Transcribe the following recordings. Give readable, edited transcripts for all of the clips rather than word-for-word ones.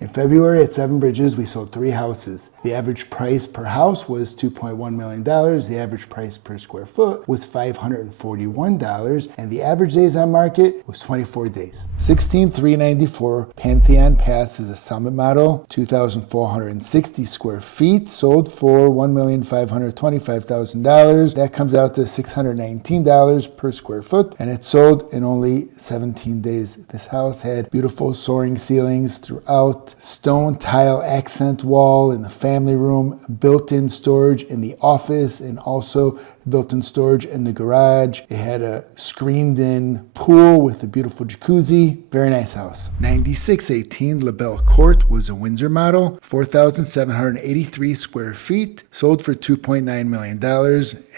In February at Seven Bridges, we sold 3 houses. The average price per house was $2.1 million. The average price per square foot was $541, and the average days on market was 24 days. 16394 Pantheon Pass is a summit model, 2,460 square feet, sold for $1,525,000. That comes out to $619 per square foot, and it sold in only 17 days. This house had beautiful soaring ceilings throughout, stone tile accent wall in the family room, built-in storage in the office, and also built-in storage in the garage. It had a screened-in pool with a beautiful jacuzzi. Very nice house. 9618 LaBelle Court was a Windsor model, 4,783 square feet, sold for $2.9 million,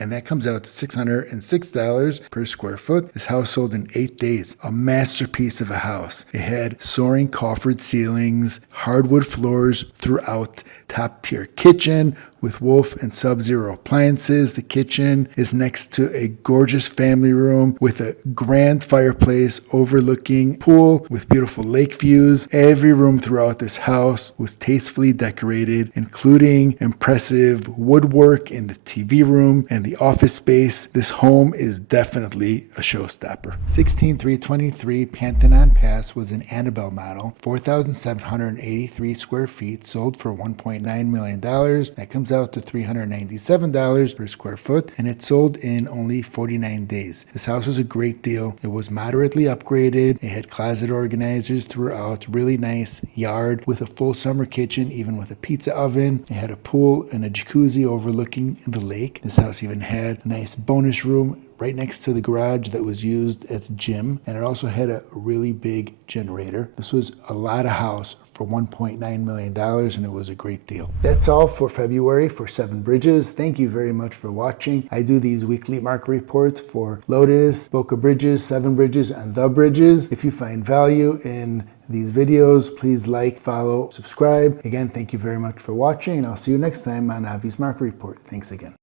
and that comes out to $606 per square foot. This house sold in 8 days. A masterpiece of a house. It had soaring coffered ceilings, hardwood floors throughout, top-tier kitchen with Wolf and Sub-Zero appliances. The kitchen is next to a gorgeous family room with a grand fireplace overlooking pool with beautiful lake views. Every room throughout this house was tastefully decorated, including impressive woodwork in the TV room and the office space. This home is definitely a showstopper. 16323 Pantheon Pass was an Annabelle model, 4,783 square feet, sold for $1.9 million. That comes out to $397 per square foot, and it sold in only 49 days. This house was a great deal. It was moderately upgraded. It had closet organizers throughout, really nice yard with a full summer kitchen, even with a pizza oven. It had a pool and a jacuzzi overlooking the lake. This house even had a nice bonus room right next to the garage that was used as a gym, and it also had a really big generator. This was a lot of house for $1.9 million, and it was a great deal. That's all for February for Seven Bridges. Thank you very much for watching. I do these weekly market reports for Lotus, Boca Bridges, Seven Bridges, and The Bridges. If you find value in these videos, please like, follow, subscribe. Again, thank you very much for watching, and I'll see you next time on Avi's Market Report. Thanks again.